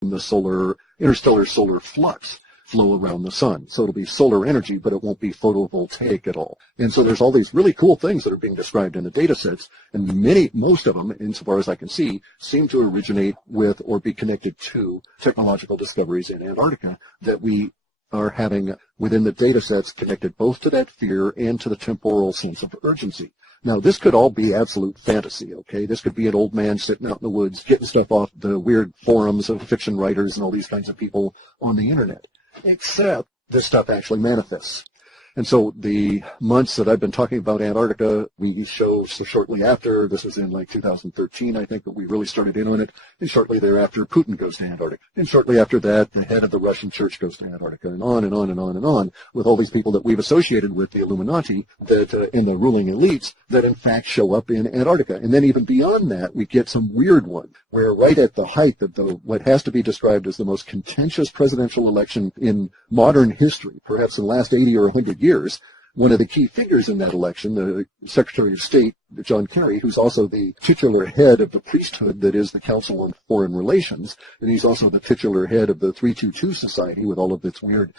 the interstellar solar flux flow around the sun. So it'll be solar energy, but it won't be photovoltaic at all. And so there's all these really cool things that are being described in the data sets, and most of them, insofar as I can see, seem to originate with or be connected to technological discoveries in Antarctica that we are having within the data sets, connected both to that fear and to the temporal sense of urgency. Now, this could all be absolute fantasy, okay? This could be an old man sitting out in the woods getting stuff off the weird forums of fiction writers and all these kinds of people on the internet, except this stuff actually manifests. And so the months that I've been talking about Antarctica, we show so shortly after, this was in like 2013, I think, that we really started in on it. And shortly thereafter, Putin goes to Antarctica. And shortly after that, the head of the Russian church goes to Antarctica, and on and on and on and on, with all these people that we've associated with the Illuminati that in the ruling elites that in fact show up in Antarctica. And then even beyond that, we get some weird one where right at the height of what has to be described as the most contentious presidential election in modern history, perhaps in the last 80 or 100 years, one of the key figures in that election, the Secretary of State, John Kerry, who's also the titular head of the priesthood that is the Council on Foreign Relations, and he's also the titular head of the 322 Society with all of its weird,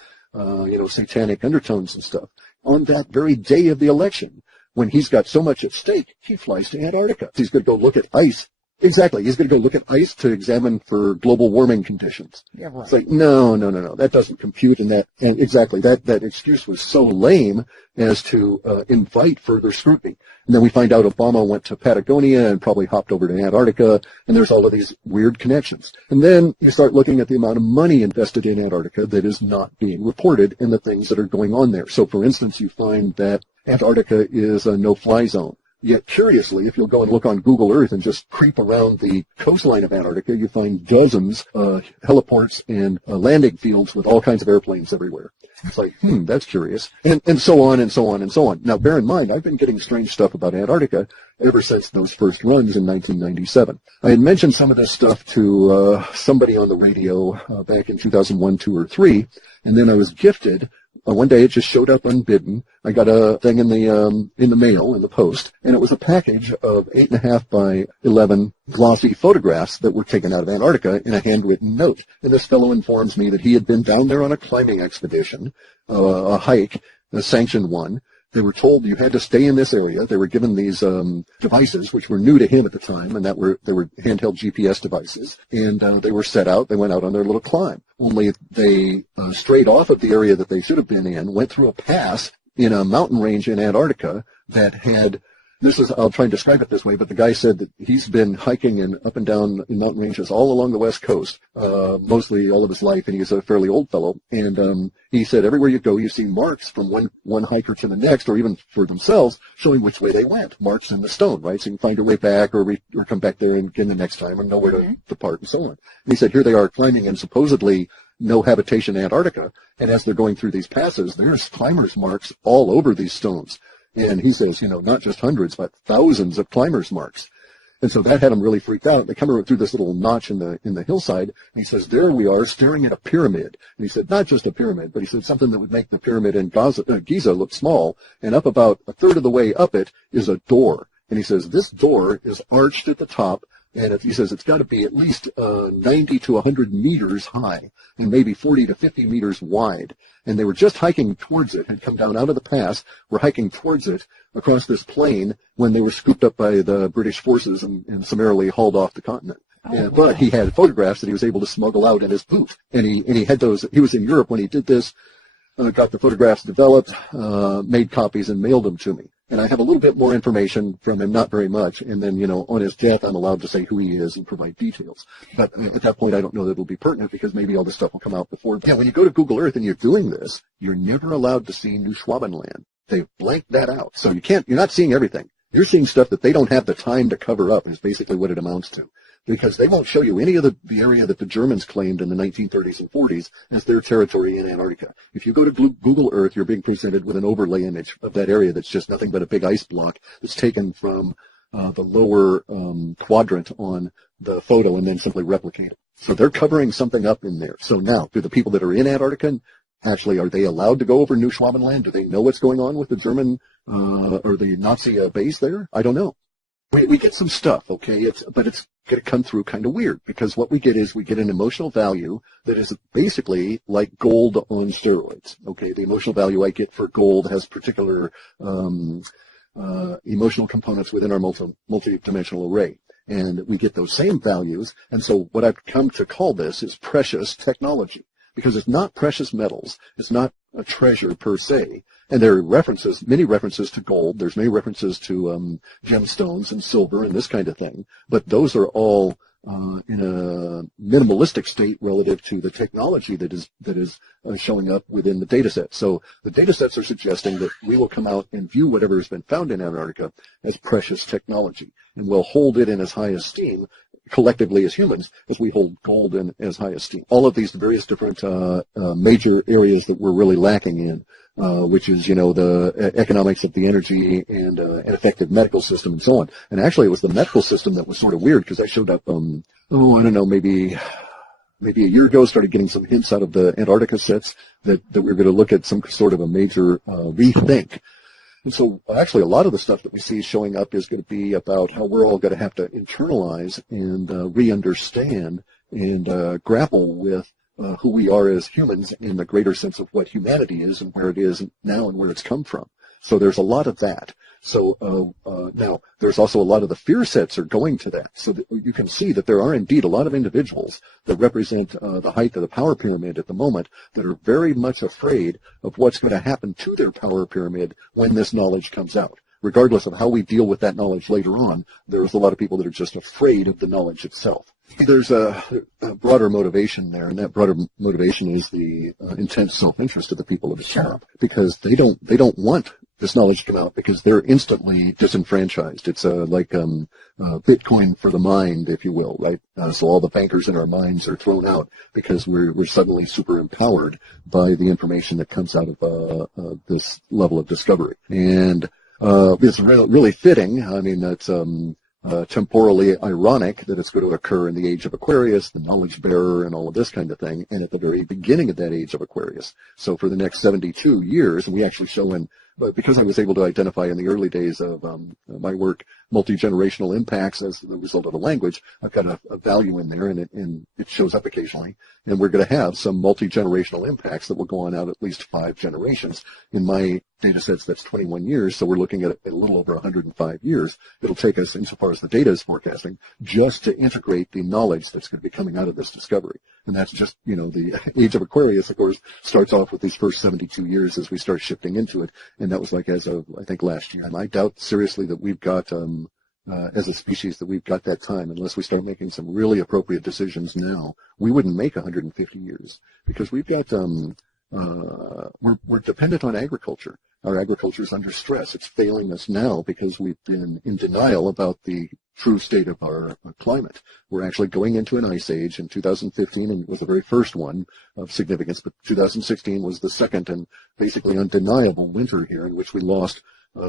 satanic undertones and stuff. On that very day of the election, when he's got so much at stake, he flies to Antarctica. He's going to go look at ice. Exactly. He's going to go look at ice to examine for global warming conditions. Yeah, right. It's like, no. That doesn't compute. And exactly, that excuse was so lame as to invite further scrutiny. And then we find out Obama went to Patagonia and probably hopped over to Antarctica. And there's all of these weird connections. And then you start looking at the amount of money invested in Antarctica that is not being reported and the things that are going on there. So, for instance, you find that Antarctica is a no-fly zone. Yet, curiously, if you'll go and look on Google Earth and just creep around the coastline of Antarctica, you find dozens of heliports and landing fields with all kinds of airplanes everywhere. It's like, that's curious. And so on and so on and so on. Now, bear in mind, I've been getting strange stuff about Antarctica ever since those first runs in 1997. I had mentioned some of this stuff to somebody on the radio back in 2001, 2, or 3, and then I was gifted. One day it just showed up unbidden. I got a thing in the mail, in the post, and it was a package of 8.5 by 11 glossy photographs that were taken out of Antarctica in a handwritten note. And this fellow informs me that he had been down there on a climbing expedition, a hike, a sanctioned one. They were told you had to stay in this area. They were given these devices, which were new to him at the time, and they were handheld GPS devices. And they were set out. They went out on their little climb. Only they strayed off of the area that they should have been in, went through a pass in a mountain range in Antarctica that had, I'll try and describe it this way, but the guy said that he's been hiking and up and down in mountain ranges all along the West Coast, mostly all of his life, and he's a fairly old fellow. And he said everywhere you go, you see marks from one hiker to the next, or even for themselves, showing which way they went, marks in the stone, right? So you can find your way back or come back there and again the next time, or know where to depart and so on. And he said here they are climbing in supposedly no habitation Antarctica, and as they're going through these passes, there's climbers' marks all over these stones. And he says, not just hundreds, but thousands of climbers' marks. And so that had him really freaked out. They come through this little notch in the hillside, and he says, there we are staring at a pyramid. And he said, not just a pyramid, but he said something that would make the pyramid in Giza look small. And up about a third of the way up it is a door. And he says, this door is arched at the top. And he says it's got to be at least 90 to 100 meters high and maybe 40 to 50 meters wide. And they were just hiking towards it, had come down out of the pass, were hiking towards it across this plain when they were scooped up by the British forces and summarily hauled off the continent. But he had photographs that he was able to smuggle out in his boot. And he had those. He was in Europe when he did this, got the photographs developed, made copies and mailed them to me. And I have a little bit more information from him, not very much. And then, on his death, I'm allowed to say who he is and provide details. But at that point, I don't know that it'll be pertinent because maybe all this stuff will come out before. Yeah, when you go to Google Earth and you're doing this, you're never allowed to see New Schwabenland. They've blanked that out. So you're not seeing everything. You're seeing stuff that they don't have the time to cover up is basically what it amounts to. Because they won't show you any of the area that the Germans claimed in the 1930s and 40s as their territory in Antarctica. If you go to Google Earth, you're being presented with an overlay image of that area that's just nothing but a big ice block that's taken from the lower quadrant on the photo and then simply replicate it. So they're covering something up in there. So now, do the people that are in Antarctica, actually, are they allowed to go over New Schwabenland? Do they know what's going on with the German or the Nazi base there? I don't know. We get some stuff, okay, but it's going to come through kind of weird, because what we get is we get an emotional value that is basically like gold on steroids, okay? The emotional value I get for gold has particular emotional components within our multi-dimensional array. And we get those same values, and so what I've come to call this is precious technology, because it's not precious metals, it's not a treasure per se, and there are references, many references to gold, there's many references to gemstones and silver and this kind of thing, but those are all in a minimalistic state relative to the technology that is showing up within the data set. So the data sets are suggesting that we will come out and view whatever has been found in Antarctica as precious technology, and we'll hold it in as high esteem collectively as humans as we hold gold in as high esteem. All of these various different major areas that we're really lacking in, which is, the economics of the energy and an effective medical system and so on. And actually, it was the medical system that was sort of weird, because I showed up, maybe a year ago, started getting some hints out of the Antarctica sets that we were going to look at some sort of a major rethink. And so actually a lot of the stuff that we see showing up is going to be about how we're all going to have to internalize and re-understand and grapple with who we are as humans in the greater sense of what humanity is and where it is now and where it's come from. So there's a lot of that. So now there's also a lot of the fear sets are going to that. So that you can see that there are indeed a lot of individuals that represent the height of the power pyramid at the moment that are very much afraid of what's going to happen to their power pyramid when this knowledge comes out. Regardless of how we deal with that knowledge later on, there's a lot of people that are just afraid of the knowledge itself. There's a broader motivation there, and that broader motivation is the intense self-interest of the people of the top, because they don't want this knowledge to come out because they're instantly disenfranchised. It's like Bitcoin for the mind, if you will, right? So all the bankers in our minds are thrown out because we're suddenly super empowered by the information that comes out of this level of discovery. And it's really fitting. I mean, that's temporally ironic that it's going to occur in the age of Aquarius, the knowledge bearer, and all of this kind of thing, and at the very beginning of that age of Aquarius. So for the next 72 years, and we actually show but because I was able to identify in the early days of my work multi-generational impacts as the result of the language, I've got a value in there, and it shows up occasionally. And we're going to have some multi-generational impacts that will go on out at least 5 generations. In my data sets, that's 21 years, so we're looking at a little over 105 years. It'll take us, insofar as the data is forecasting, just to integrate the knowledge that's going to be coming out of this discovery. And that's just, the age of Aquarius, of course, starts off with these first 72 years as we start shifting into it. And that was like as of, I think, last year. And I doubt seriously that we've got, as a species, that we've got that time unless we start making some really appropriate decisions now. We wouldn't make 150 years because we've got, we're dependent on agriculture. Our agriculture is under stress. It's failing us now because we've been in denial about the true state of our climate. We're actually going into an ice age in 2015, and it was the very first one of significance, but 2016 was the second and basically undeniable winter here in which we lost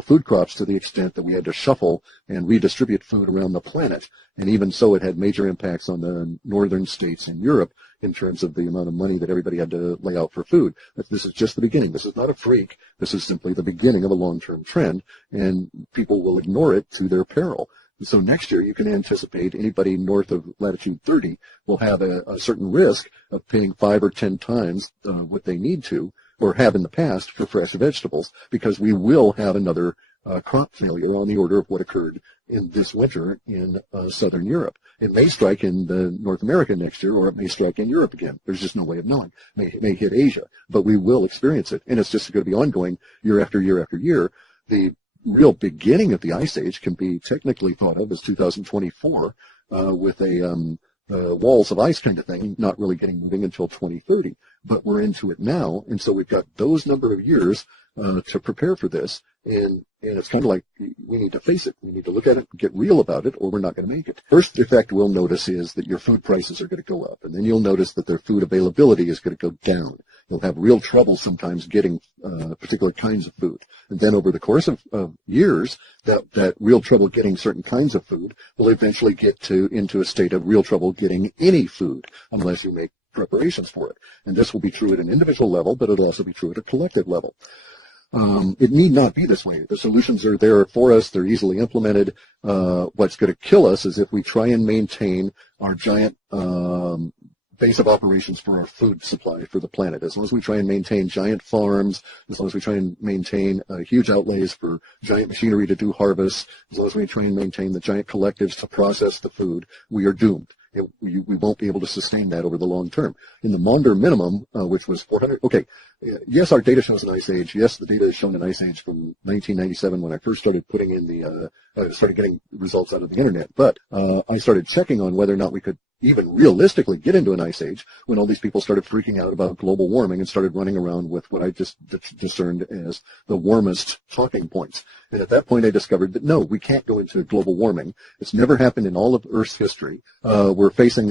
food crops to the extent that we had to shuffle and redistribute food around the planet. And even so, it had major impacts on the northern states in Europe in terms of the amount of money that everybody had to lay out for food. This is just the beginning. This is not a freak. This is simply the beginning of a long-term trend, and people will ignore it to their peril. So next year, you can anticipate anybody north of latitude 30 will have a certain risk of paying 5 or 10 times what they need to or have in the past for fresh vegetables, because we will have another crop failure on the order of what occurred in this winter in southern Europe. It may strike in North America next year, or it may strike in Europe again. There's just no way of knowing. It may hit Asia, but we will experience it, and it's just going to be ongoing year after year after year. The real beginning of the ice age can be technically thought of as 2024 with a walls of ice kind of thing, not really getting moving until 2030. But we're into it now, and so we've got those number of years to prepare for this, and it's kind of like we need to face it. We need to look at it, get real about it, or we're not going to make it. First effect we'll notice is that your food prices are going to go up, and then you'll notice that their food availability is going to go down. You'll have real trouble sometimes getting particular kinds of food. And then over the course of years, that real trouble getting certain kinds of food will eventually get into a state of real trouble getting any food unless you make preparations for it. And this will be true at an individual level, but it'll also be true at a collective level. It need not be this way. The solutions are there for us. They're easily implemented. What's going to kill us is if we try and maintain our giant base of operations for our food supply for the planet. As long as we try and maintain giant farms, as long as we try and maintain huge outlays for giant machinery to do harvests, as long as we try and maintain the giant collectives to process the food, we are doomed. We won't be able to sustain that over the long term. In the Maunder minimum, which was 400, okay, yes, our data shows an ice age. Yes, the data has shown an ice age from 1997 when I first started putting in started getting results out of the internet. But I started checking on whether or not we could even realistically get into an ice age when all these people started freaking out about global warming and started running around with what I just discerned as the warmest talking points. And at that point, I discovered that no, we can't go into global warming. It's never happened in all of Earth's history. We're facing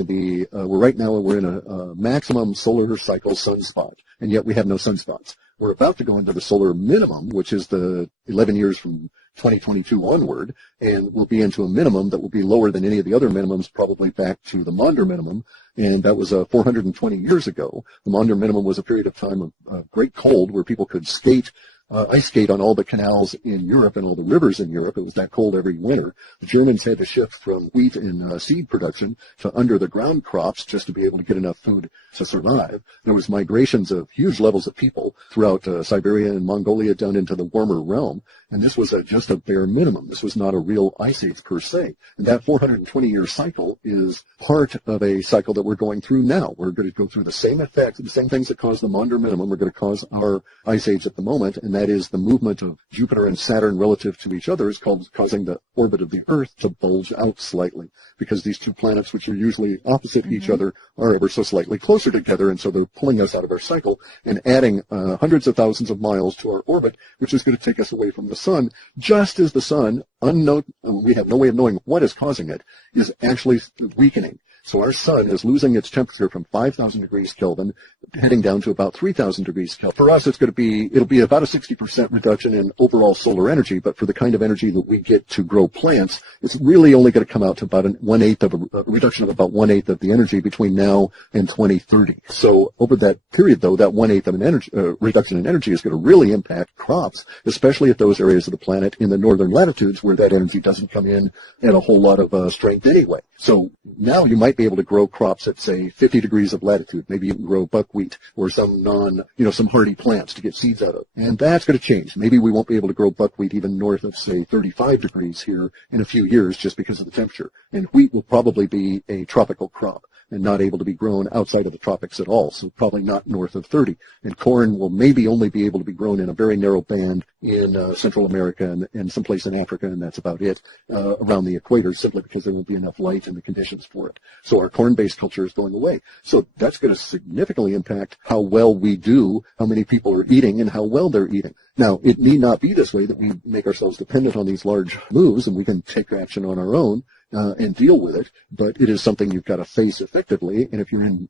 right now we're in a maximum solar cycle sunspot, and yet we have no sunspots. We're about to go into the solar minimum, which is the 11 years from 2022 onward, and we'll be into a minimum that will be lower than any of the other minimums, probably back to the Maunder minimum, and that was 420 years ago. The Maunder minimum was a period of time of great cold where people could ice skate on all the canals in Europe and all the rivers in Europe. It was that cold every winter. The Germans had to shift from wheat and seed production to under the ground crops just to be able to get enough food to survive. There was migrations of huge levels of people throughout Siberia and Mongolia down into the warmer realm. And this was just a bare minimum. This was not a real ice age per se. And that 420-year cycle is part of a cycle that we're going through now. We're going to go through the same effects, the same things that caused the Maunder minimum. We're going to cause our ice age at the moment, and that is the movement of Jupiter and Saturn relative to each other is causing the orbit of the Earth to bulge out slightly, because these two planets, which are usually opposite each other, are ever so slightly closer together, and so they're pulling us out of our cycle and adding hundreds of thousands of miles to our orbit, which is going to take us away from the sun, just as the sun, unknown, we have no way of knowing what is causing it, is actually weakening. So our sun is losing its temperature from 5,000 degrees Kelvin, heading down to about 3,000 degrees Kelvin. For us, it'll be about a 60% reduction in overall solar energy, but for the kind of energy that we get to grow plants, it's really only going to come out to about a reduction of about 1/8 of the energy between now and 2030. So over that period, though, that 1/8 of an energy, reduction in energy is going to really impact crops, especially at those areas of the planet in the northern latitudes where that energy doesn't come in at a whole lot of strength anyway. So now you might be able to grow crops at, say, 50 degrees of latitude. Maybe you can grow buckwheat or some some hardy plants to get seeds out of. And that's going to change. Maybe we won't be able to grow buckwheat even north of, say, 35 degrees here in a few years just because of the temperature. And wheat will probably be a tropical crop and not able to be grown outside of the tropics at all, so probably not north of 30. And corn will maybe only be able to be grown in a very narrow band in Central America and someplace in Africa, and that's about it, around the equator, simply because there won't be enough light and the conditions for it. So our corn-based culture is going away. So that's going to significantly impact how well we do, how many people are eating, and how well they're eating. Now, it need not be this way that we make ourselves dependent on these large moves, and we can take action on our own and deal with it, but it is something you've got to face effectively. And if you're in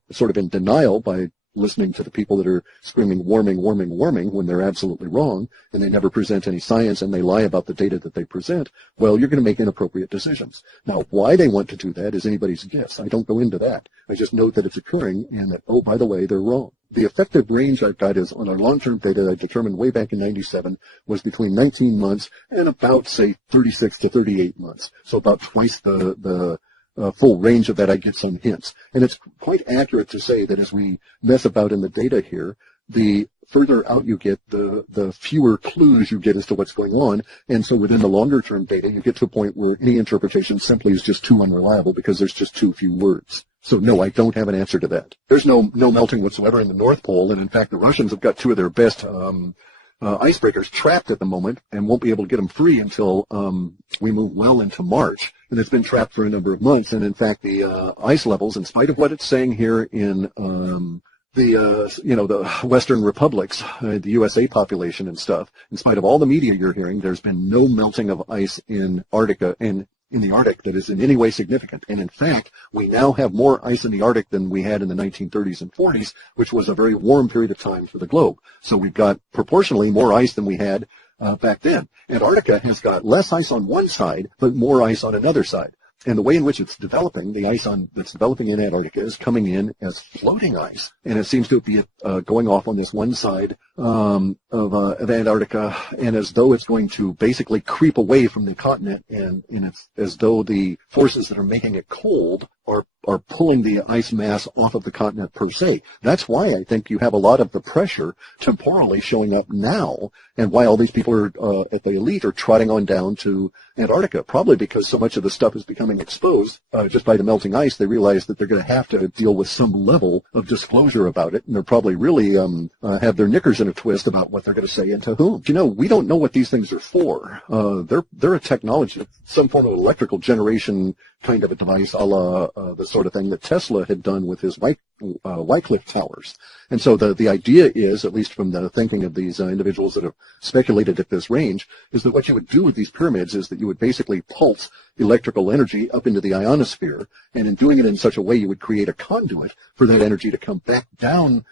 denial by listening to the people that are screaming warming, warming, warming when they're absolutely wrong, and they never present any science and they lie about the data that they present, well, you're going to make inappropriate decisions. Now, why they want to do that is anybody's guess. I don't go into that. I just note that it's occurring and that, oh, by the way, they're wrong. The effective range I've got is on our long-term data I determined way back in 97 was between 19 months and about, say, 36 to 38 months. So about twice the full range of that. I get some hints. And it's quite accurate to say that as we mess about in the data here, the further out you get, the fewer clues you get as to what's going on. And so within the longer-term data, you get to a point where any interpretation simply is just too unreliable because there's just too few words. So no, I don't have an answer to that. There's no melting whatsoever in the North Pole, and in fact, the Russians have got two of their best icebreakers trapped at the moment and won't be able to get them free until we move well into March. And it's been trapped for a number of months. And in fact, the ice levels, in spite of what it's saying here in the Western republics, the USA population and stuff, in spite of all the media you're hearing, there's been no melting of ice in Antarctica and in the Arctic that is in any way significant. And in fact, we now have more ice in the Arctic than we had in the 1930s and 40s, which was a very warm period of time for the globe. So we've got proportionally more ice than we had back then. Antarctica has got less ice on one side, but more ice on another side. And the way in which it's developing, the ice that's developing in Antarctica is coming in as floating ice. And it seems to be going off on this one side of Antarctica, and as though it's going to basically creep away from the continent, and it's as though the forces that are making it cold are pulling the ice mass off of the continent per se. That's why I think you have a lot of the pressure temporally showing up now, and why all these people are at the elite are trotting on down to Antarctica, probably because so much of the stuff is becoming exposed just by the melting ice. They realize that they're going to have to deal with some level of disclosure about it, and they're probably really have their knickers in a twist about what they're going to say and to whom. You know, we don't know what these things are for. They're a technology, some form of electrical generation kind of a device, a la the sort of thing that Tesla had done with his Clif towers. And so the idea is, at least from the thinking of these individuals that have speculated at this range, is that what you would do with these pyramids is that you would basically pulse electrical energy up into the ionosphere, and in doing it in such a way you would create a conduit for that energy to come back down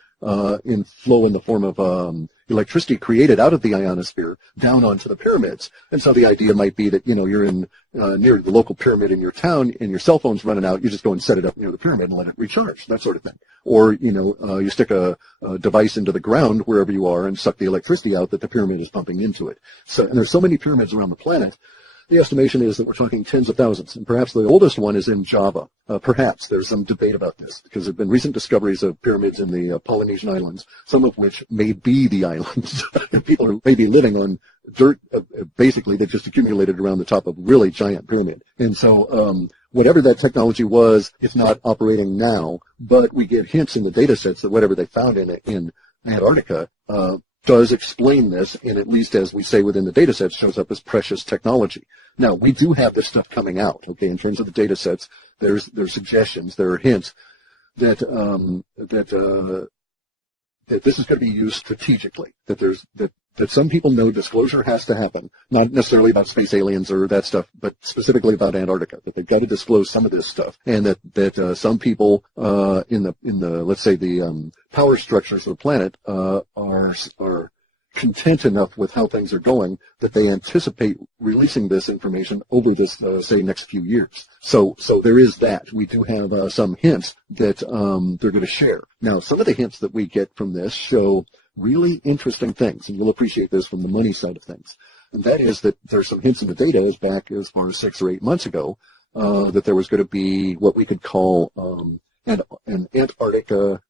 in flow in the form of electricity created out of the ionosphere down onto the pyramids. And so the idea might be that, you know, you're in near the local pyramid in your town and your cell phone's running out, you just go and set it up near the pyramid and let it recharge, that sort of thing. Or, you know, you stick a device into the ground wherever you are and suck the electricity out that the pyramid is pumping into it. So, and there's so many pyramids around the planet. The estimation is that we're talking tens of thousands, and perhaps the oldest one is in Java. Perhaps there's some debate about this, because there have been recent discoveries of pyramids in the Polynesian islands, some of which may be the islands, and people are maybe living on dirt, basically, that just accumulated around the top of really giant pyramid. And so whatever that technology was, it's not operating now, but we get hints in the data sets that whatever they found in Antarctica does explain this, and at least as we say within the data sets, shows up as precious technology. Now, we do have this stuff coming out, okay, in terms of the data sets. There's suggestions, there are hints that that this is going to be used strategically, that some people know disclosure has to happen, not necessarily about space aliens or that stuff, but specifically about Antarctica, that they've got to disclose some of this stuff, and that some people in the let's say the power structures of the planet are content enough with how things are going that they anticipate releasing this information over this say next few years. So there is that. We do have some hints that they're going to share. Now, some of the hints that we get from this show really interesting things, and you'll appreciate this from the money side of things. And that is that there's some hints in the data as far as 6 or 8 months ago that there was going to be what we could call an Antarctica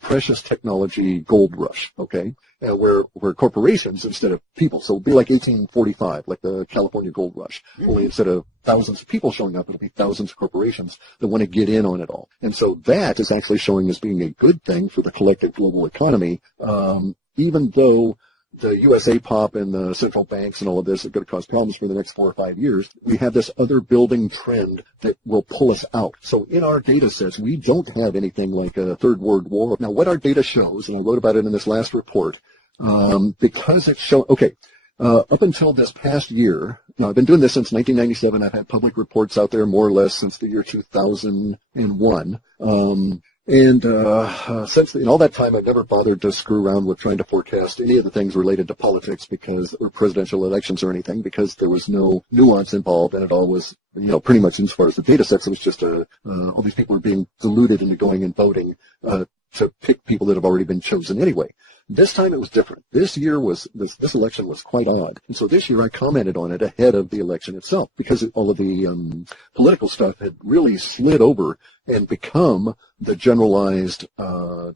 precious technology gold rush, okay, where corporations instead of people, so it'll be like 1845, like the California gold rush, only instead of thousands of people showing up, it'll be thousands of corporations that want to get in on it all. And so that is actually showing as being a good thing for the collective global economy, even though the USA pop and the central banks and all of this are going to cause problems for the next 4 or 5 years. We have this other building trend that will pull us out. So in our data sets, we don't have anything like a third world war. Now, what our data shows, and I wrote about it in this last report, because it shows, okay, up until this past year, now I've been doing this since 1997. I've had public reports out there more or less since the year 2001. And since in all that time, I've never bothered to screw around with trying to forecast any of the things related to politics or presidential elections or anything, because there was no nuance involved, and it all was, you know, pretty much as far as the data sets, it was just all these people were being deluded into going and voting to pick people that have already been chosen anyway. This time it was different. This election was quite odd. And so this year I commented on it ahead of the election itself, because all of the political stuff had really slid over and become the generalized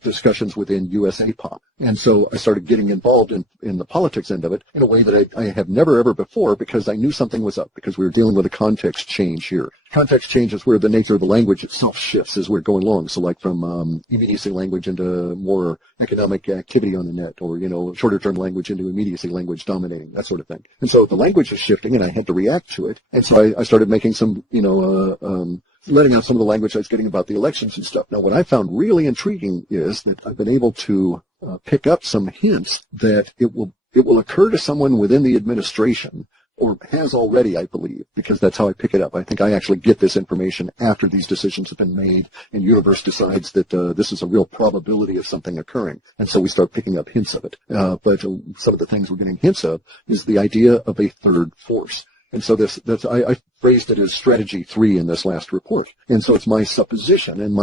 discussions within USA Pop. And so I started getting involved in the politics end of it in a way that I have never ever before, because I knew something was up, because we were dealing with a context change here. Context change is where the nature of the language itself shifts as we're going along. So like from immediacy language into more economic activity on the net, or, you know, shorter term language into immediacy language dominating, that sort of thing. And so the language is shifting and I had to react to it. And so I started making some, you know, letting out some of the language I was getting about the elections and stuff. Now, what I found really intriguing is that I've been able to pick up some hints that it will occur to someone within the administration, or has already, I believe, because that's how I pick it up. I think I actually get this information after these decisions have been made, and universe decides that this is a real probability of something occurring. And so we start picking up hints of it. But some of the things we're getting hints of is the idea of a third force. And so I phrased it as strategy 3 in this last report. And so it's my supposition and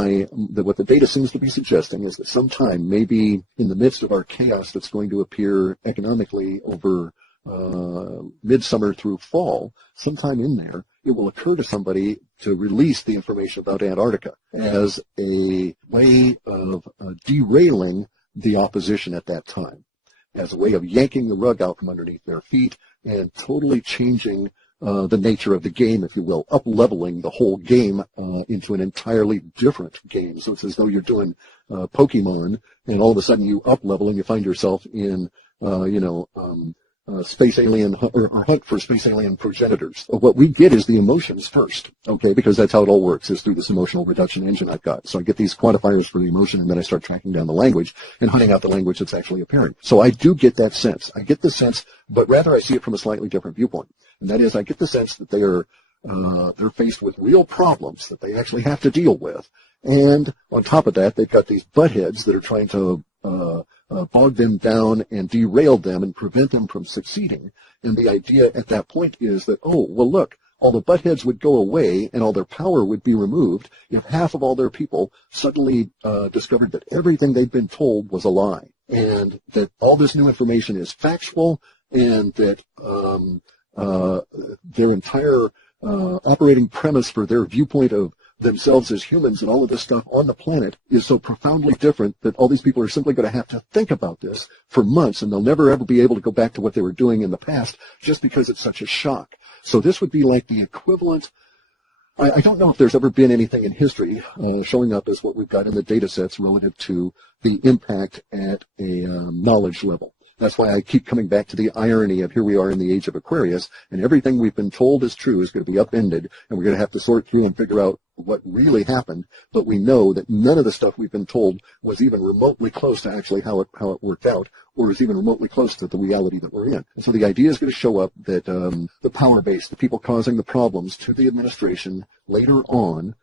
that what the data seems to be suggesting is that sometime, maybe in the midst of our chaos that's going to appear economically over midsummer through fall, sometime in there, it will occur to somebody to release the information about Antarctica as a way of derailing the opposition at that time, as a way of yanking the rug out from underneath their feet and totally changing the nature of the game, if you will, up-leveling the whole game into an entirely different game. So it's as though you're doing Pokemon, and all of a sudden you up-level and you find yourself in, space alien or hunt for space alien progenitors. What we get is the emotions first, okay, because that's how it all works, is through this emotional reduction engine I've got. So I get these quantifiers for the emotion, and then I start tracking down the language and hunting out the language that's actually apparent. So I do get that sense. I get the sense, but rather I see it from a slightly different viewpoint. And that is, I get the sense that they're faced with real problems that they actually have to deal with. And on top of that, they've got these buttheads that are trying to bog them down and derail them and prevent them from succeeding. And the idea at that point is that, oh, well, look, all the buttheads would go away and all their power would be removed if half of all their people suddenly discovered that everything they'd been told was a lie, and that all this new information is factual, and that their entire operating premise for their viewpoint of themselves as humans and all of this stuff on the planet is so profoundly different that all these people are simply going to have to think about this for months, and they'll never ever be able to go back to what they were doing in the past just because it's such a shock. So this would be like the equivalent. I don't know if there's ever been anything in history showing up as what we've got in the data sets relative to the impact at a knowledge level. That's why I keep coming back to the irony of here we are in the age of Aquarius, and everything we've been told is true is going to be upended, and we're going to have to sort through and figure out what really happened. But we know that none of the stuff we've been told was even remotely close to actually how it worked out, or is even remotely close to the reality that we're in. And so the idea is going to show up that the power base, the people causing the problems to the administration later on,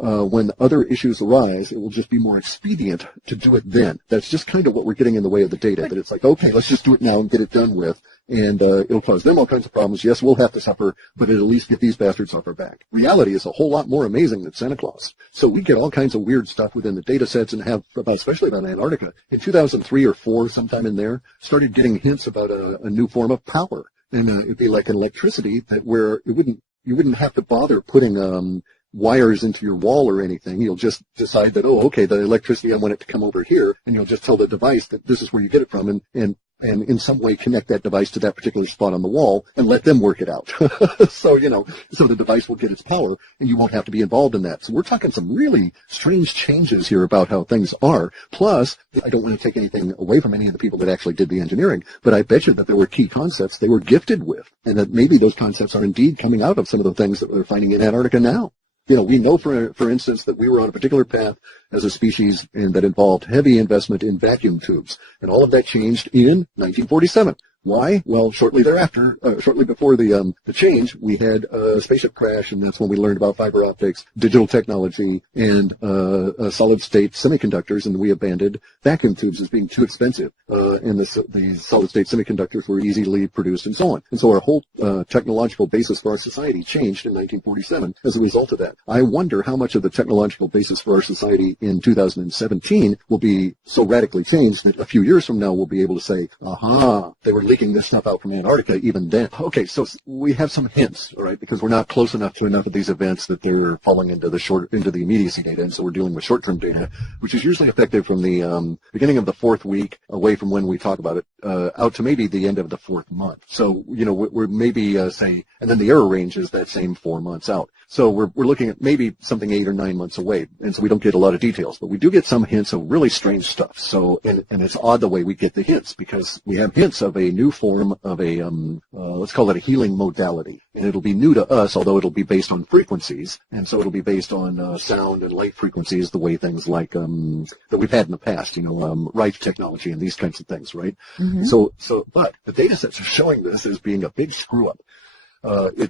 when other issues arise, it will just be more expedient to do it then. That's just kind of what we're getting in the way of the data, that it's like, okay, let's just do it now and get it done with, and it'll cause them all kinds of problems. Yes, we'll have to suffer, but it'll at least get these bastards off our back. Reality is a whole lot more amazing than Santa Claus. So we get all kinds of weird stuff within the data sets, and have, especially about Antarctica. In 2003 or 4, sometime in there, started getting hints about a new form of power. And it'd be like an electricity that where you wouldn't have to bother putting wires into your wall or anything. You'll just decide that, oh, okay, the electricity, I want it to come over here, and you'll just tell the device that this is where you get it from, and in some way connect that device to that particular spot on the wall and let them work it out. So the device will get its power, and you won't have to be involved in that. So we're talking some really strange changes here about how things are. Plus, I don't want to take anything away from any of the people that actually did the engineering, but I bet you that there were key concepts they were gifted with, and that maybe those concepts are indeed coming out of some of the things that we're finding in Antarctica now. We know, for instance, that we were on a particular path as a species and that involved heavy investment in vacuum tubes. And all of that changed in 1947. Why? Well, shortly thereafter, shortly before the change, we had a spaceship crash, and that's when we learned about fiber optics, digital technology, and solid-state semiconductors, and we abandoned vacuum tubes as being too expensive. And the solid-state semiconductors were easily produced, and so on. And so our whole technological basis for our society changed in 1947 as a result of that. I wonder how much of the technological basis for our society in 2017 will be so radically changed that a few years from now we'll be able to say, aha, they were leaking this stuff out from Antarctica even then. Okay, so we have some hints, all right, because we're not close enough to enough of these events that they're falling into the immediacy data, and so we're dealing with short-term data, which is usually effective from the beginning of the 4th week away from when we talk about it, out to maybe the end of the 4th month. So, we're maybe, say, and then the error range is that same 4 months out. So we're looking at maybe something 8 or 9 months away, and so we don't get a lot of details, but we do get some hints of really strange stuff. So, and it's odd the way we get the hints, because we have hints of a new form of a, let's call it a healing modality. And it'll be new to us, although it'll be based on frequencies, and so it'll be based on sound and light frequencies, the way things like that we've had in the past, Rife technology and these kinds of things, right? Mm-hmm. But the data sets are showing this as being a big screw up.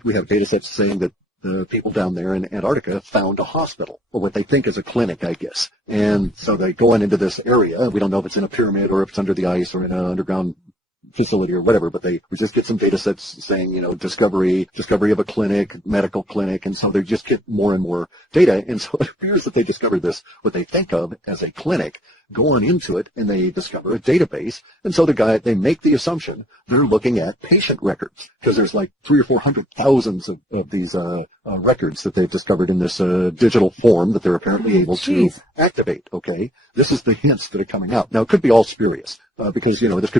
We have data sets saying that the people down there in Antarctica found a hospital, or what they think is a clinic, I guess. And so they go on into this area. We don't know if it's in a pyramid or if it's under the ice or in an underground facility or whatever, but we just get some data sets saying, discovery of a clinic, medical clinic, and so they just get more and more data. And so it appears that they discovered this, what they think of as a clinic, go on into it, and they discover a database. And so they make the assumption they're looking at patient records, because there's like 300,000 or 400,000 of these records that they've discovered in this digital form that they're apparently able to activate. Okay, this is the hints that are coming out. Now, it could be all spurious, because this could